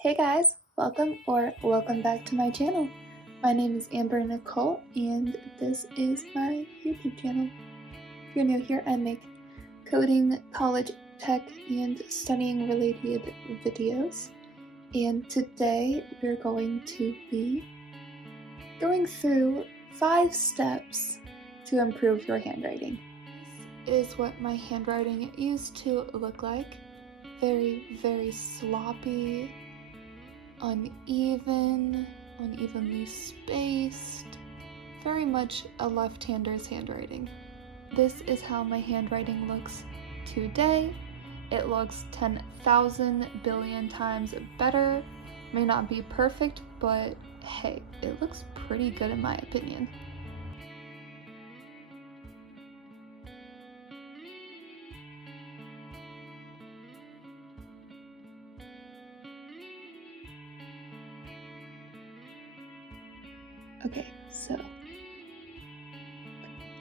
Hey guys, welcome back to my channel. My name is Amber Nicole and this is my YouTube channel. If you're new here, I make coding, college tech, and studying related videos. And today we're going to be going through 5 steps to improve your handwriting. This is what my handwriting used to look like. Very sloppy, unevenly spaced, very much a left-hander's handwriting. This is how my handwriting looks today. It looks 10,000 billion times better. May not be perfect, but hey, it looks pretty good in my opinion. Okay, so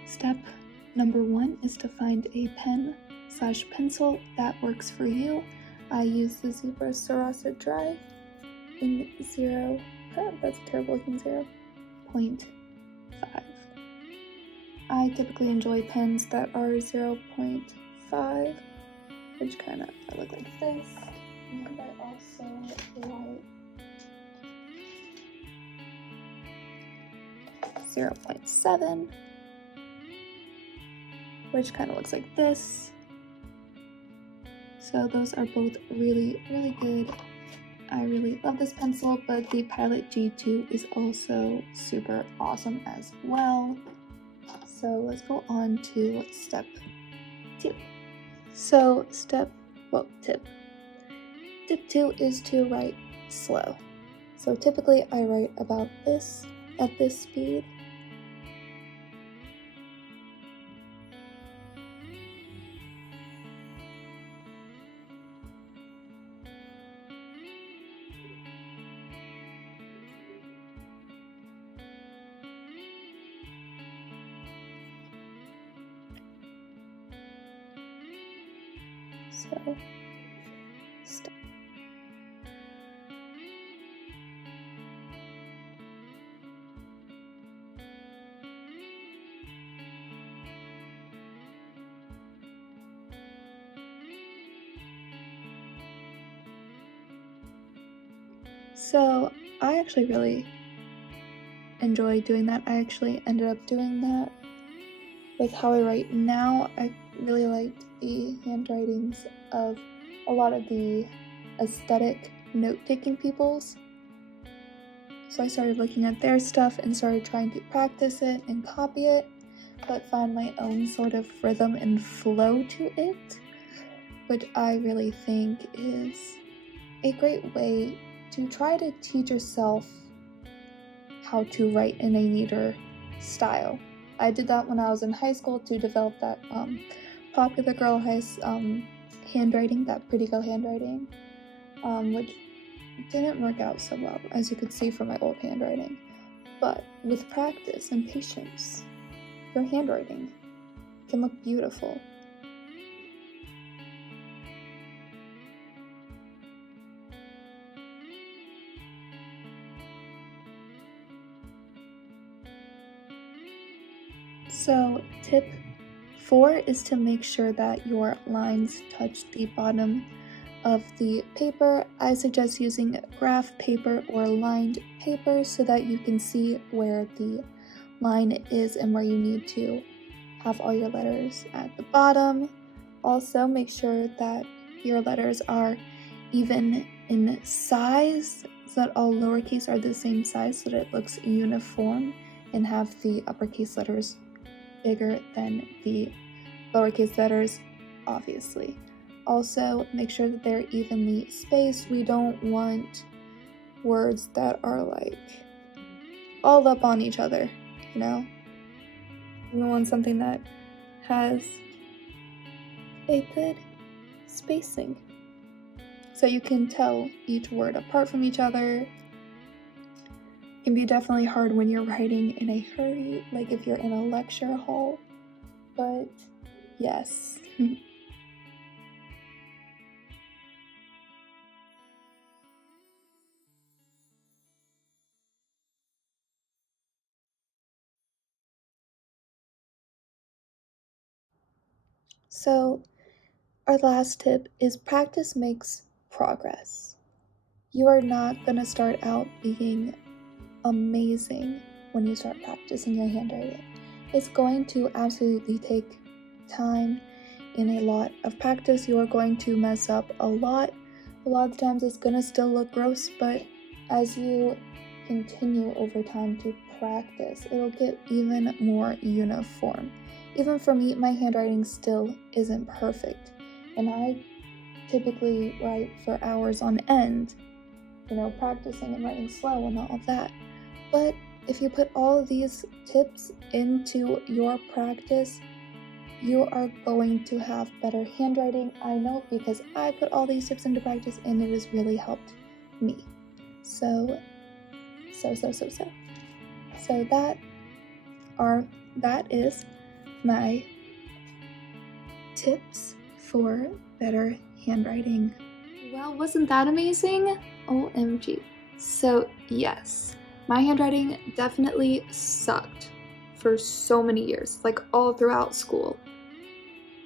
step number 1 is to find a pen/pencil that works for you. I use the Zebra Sarasa Dry in 0, that's a terrible looking 0.5. I typically enjoy pens that are 0.5, which I look like this, and I also like 0.7, which kind of looks like this. So those are both really good. I really love this pencil, but the Pilot G2 is also super awesome as well. So let's go on to step 2. So tip 2 is to write slow. So typically I write about this at this speed. So stop. So I actually really enjoy doing that. I actually ended up doing that with how I write now. I really liked the handwritings of a lot of the aesthetic note-taking peoples. So I started looking at their stuff and started trying to practice it and copy it, but find my own sort of rhythm and flow to it, which I really think is a great way to try to teach yourself how to write in a neater style. I did that when I was in high school to develop that popular girl handwriting, that pretty girl handwriting, which didn't work out so well, as you could see from my old handwriting. But with practice and patience, your handwriting can look beautiful. So tip 4 is to make sure that your lines touch the bottom of the paper. I suggest using graph paper or lined paper so that you can see where the line is and where you need to have all your letters at the bottom. Also, make sure that your letters are even in size, so that all lowercase are the same size, so that it looks uniform, and have the uppercase letters bigger than the lowercase letters, obviously. Also, make sure that they're evenly spaced. We don't want words that are like all up on each other, you know? We want something that has a good spacing, so you can tell each word apart from each other. It can be definitely hard when you're writing in a hurry, like if you're in a lecture hall, but yes. So, our last tip is practice makes progress. You are not going to start out being amazing when you start practicing your handwriting. It's going to absolutely take time and a lot of practice. You are going to mess up a lot. A lot of times it's going to still look gross, but as you continue over time to practice, it'll get even more uniform. Even for me, my handwriting still isn't perfect, and I typically write for hours on end, practicing and writing slow and all of that. But if you put all of these tips into your practice, you are going to have better handwriting. I know, because I put all these tips into practice and it has really helped me. So that is my tips for better handwriting. Well, wasn't that amazing? OMG. So yes, my handwriting definitely sucked for so many years, like all throughout school.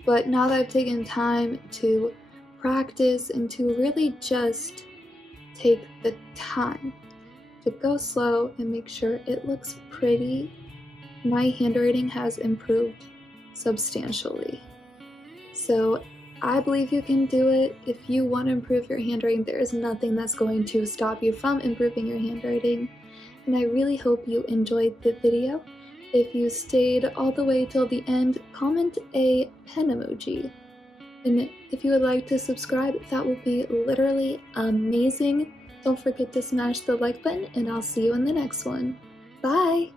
But now that I've taken time to practice and to really just take the time to go slow and make sure it looks pretty, my handwriting has improved substantially. So I believe you can do it. If you want to improve your handwriting, there is nothing that's going to stop you from improving your handwriting. And I really hope you enjoyed the video. If you stayed all the way till the end, comment a pen emoji. And if you would like to subscribe, that would be literally amazing. Don't forget to smash the like button, and I'll see you in the next one. Bye!